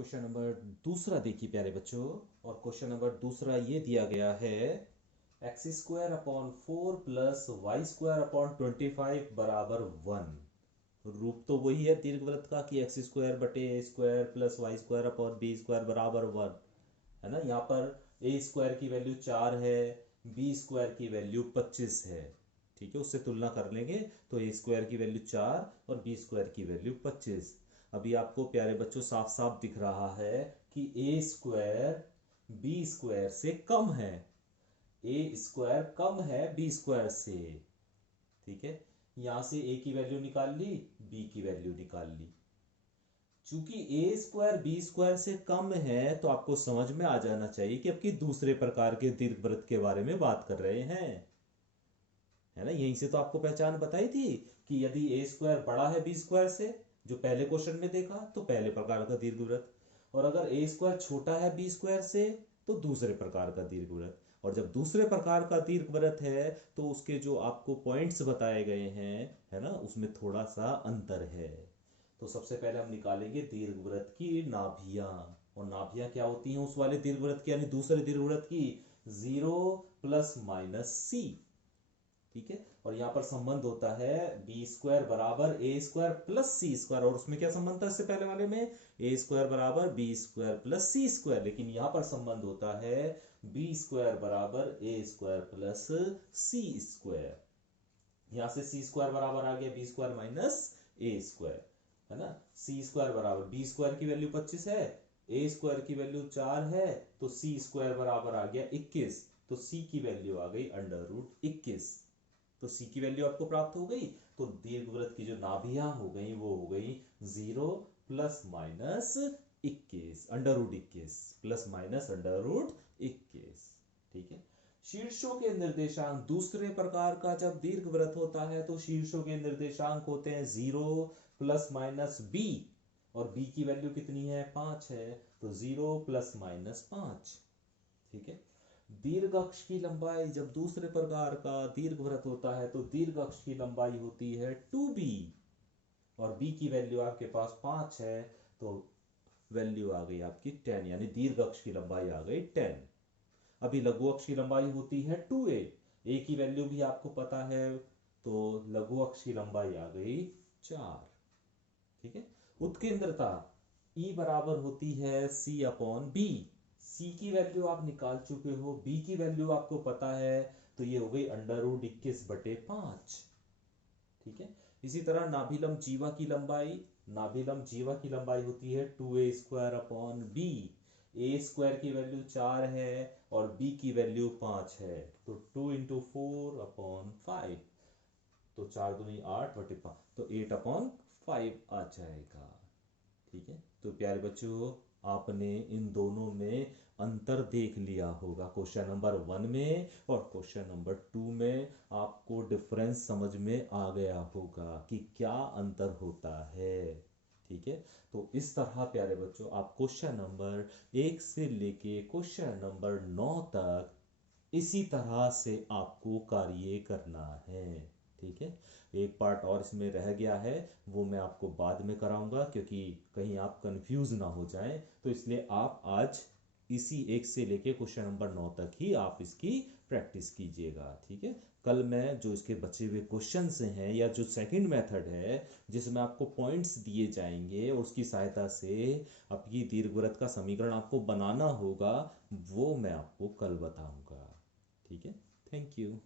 Question number दूसरा देखिए प्यारे बच्चों। और क्वेश्चन नंबर दूसरा ये दिया गया है x square upon 4 + y² upon 25 बराबर 1। रूप तो वही है दीर्घवृत्त का कि एक्स स्क्वायर बटे a square plus y square upon b square बराबर 1 है ना। यहाँ पर ए स्क्वायर की वैल्यू 4 है, बी स्क्वायर की वैल्यू 25 है। ठीक है, उससे तुलना कर लेंगे तो ए स्क्वायर की वैल्यू 4 और बी स्क्वायर की वैल्यू 25। अभी आपको प्यारे बच्चों साफ साफ दिख रहा है कि ए स्क्वायर बी स्क्वायर से कम है, ए स्क्वायर कम है बी स्क्वायर से। ठीक है, यहां से ए की वैल्यू निकाल ली, बी की वैल्यू निकाल ली। चूंकि ए स्क्वायर बी स्क्वायर से कम है तो आपको समझ में आ जाना चाहिए कि अब की दूसरे प्रकार के दीर्घवृत्त के बारे में बात कर रहे हैं, है ना। यहीं से तो आपको पहचान बताई थी कि यदि ए स्क्वायर बड़ा है बी स्क्वायर से, जो पहले क्वेश्चन में देखा, तो पहले प्रकार का दीर्घवृत्त, और अगर ए स्क्वायर छोटा है बी स्क्वायर से तो दूसरे प्रकार का दीर्घवृत्त। और जब दूसरे प्रकार का दीर्घवृत्त है तो उसके जो आपको पॉइंट्स बताए गए हैं, है ना, उसमें थोड़ा सा अंतर है। तो सबसे पहले हम निकालेंगे दीर्घवृत्त की नाभियां। और नाभियां क्या होती हैं उस वाले दीर्घवृत्त की, यानी दूसरे दीर्घवृत्त की? 0 ± c। ठीक है, और यहां पर संबंध होता है बी स्क्वायर बराबर ए स्क्वायर प्लस सी स्क्वायर। और उसमें क्या संबंध था इससे पहले वाले में? ए स्क्वायर बराबर बी स्क्वायर प्लस सी स्क्वायर। लेकिन यहां पर संबंध होता है बी स्क्वायर बराबर ए स्क्वायर प्लस सी स्क्वायर। यहां से सी स्क्वायर बराबर आ गया बी स्क्वायर माइनस ए स्क्वायर, है ना। सी स्क्वायर बराबर बी स्क्वायर की वैल्यू 25 है, ए स्क्वायर की वैल्यू 4 है, तो सी स्क्वायर बराबर आ गया 21। तो सी की वैल्यू आ गई √21। तो सी की वैल्यू आपको प्राप्त हो गई। तो दीर्घवृत्त की जो नाभियां हो गई वो हो गई 0 ± 21, √21 प्लस माइनस √21। ठीक है, शीर्षों के निर्देशांक दूसरे प्रकार का जब दीर्घवृत्त होता है तो शीर्षों के निर्देशांक होते हैं 0 ± b। और b की वैल्यू कितनी है? 5 है, तो 0 ± 5। ठीक है, दीर्घ अक्ष की लंबाई जब दूसरे प्रकार का दीर्घवृत्त होता है तो दीर्घ अक्ष की लंबाई होती है 2b। और b की वैल्यू आपके पास 5 है, तो वैल्यू आ गई आपकी 10, यानी दीर्घ अक्ष की लंबाई आ गई 10। अभी लघु अक्ष की लंबाई होती है 2a, a की वैल्यू भी आपको पता है, तो लघु अक्ष की लंबाई आ गई 4। ठीक है, उत्केंद्रता E बराबर होती है C/b। C की वैल्यू आप निकाल चुके हो, B की वैल्यू आपको पता है, तो ये हो गई √21/5। ठीक है, इसी तरह नाभिलंब जीवा की लंबाई होती है 2a² b। a स्क्वायर की वैल्यू 4 है और b की वैल्यू 5 है, तो 2 × 4/5, तो 4 दूनी 8/5, तो 8/5 आ जाएगा। ठीक है, तो प्यारे बच्चों आपने इन दोनों में अंतर देख लिया होगा। क्वेश्चन नंबर 1 में और क्वेश्चन नंबर 2 में आपको डिफरेंस समझ में आ गया होगा कि क्या अंतर होता है। ठीक है, तो इस तरह प्यारे बच्चों आप क्वेश्चन नंबर 1 से लेके क्वेश्चन नंबर 9 तक इसी तरह से आपको कार्य करना है। ठीक है, एक पार्ट और इसमें रह गया है, वो मैं आपको बाद में कराऊंगा, क्योंकि कहीं आप कंफ्यूज ना हो जाएं, तो इसलिए आप आज इसी 1 से लेके क्वेश्चन नंबर 9 तक ही आप इसकी प्रैक्टिस कीजिएगा। ठीक है, कल मैं जो इसके बचे हुए क्वेश्चन हैं या जो सेकंड मेथड है जिसमें आपको पॉइंट्स दिए जाएंगे और उसकी सहायता से आपकी दीर्घवृत्त का समीकरण आपको बनाना होगा, वो मैं आपको कल बताऊंगा। ठीक है, थैंक यू।